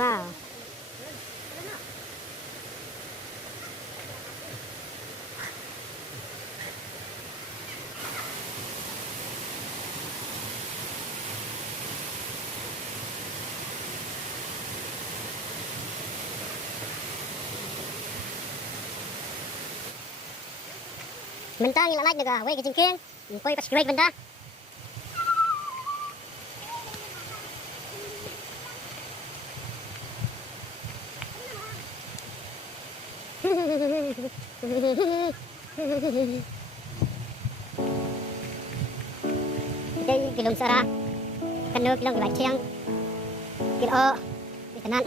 Wow. Benta ngilang naik juga, weh kecingking, koi pas kira benta. Đây cái lồng sara, cái nước lồng bạch chiang, cái o, cái thân ăn.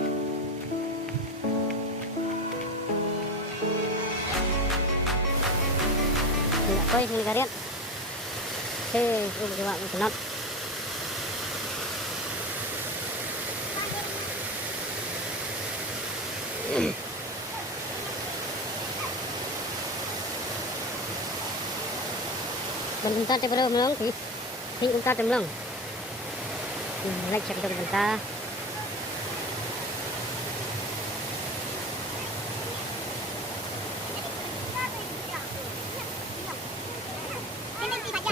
Koi sini kalian, ini juga tenang. Dan bentar coba dulu melong, ini bentar coba melong. Like cek dulu bentar.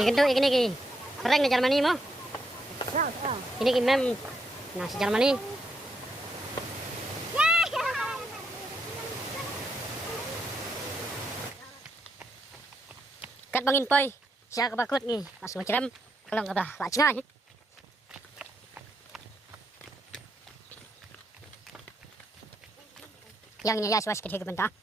Ini gini, keren nih Jermani mo. Ini mem nasi Jermani. Kat bangin poi, siya kabakut nih, pas ngeciram kalau nggak dah lacina. Yang nyaya suas kedhe bentar.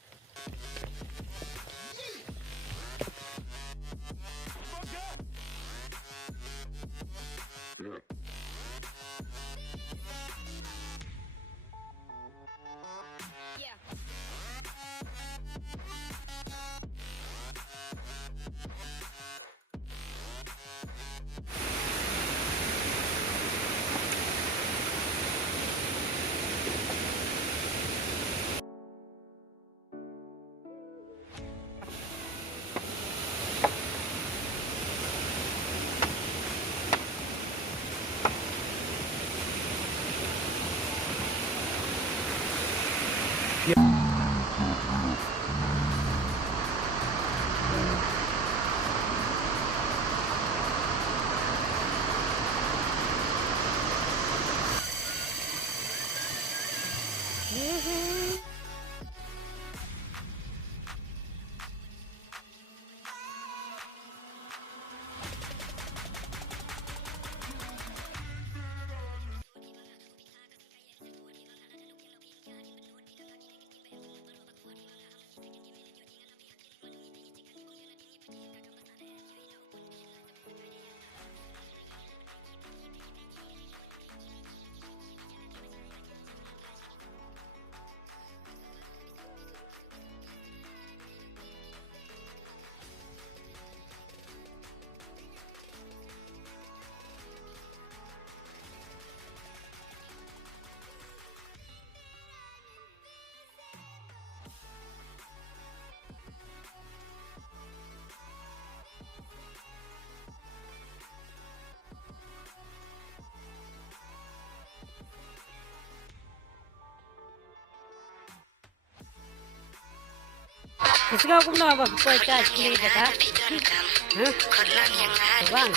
Kesukaan aku nak apa? Koi cas kiri kata. Bang.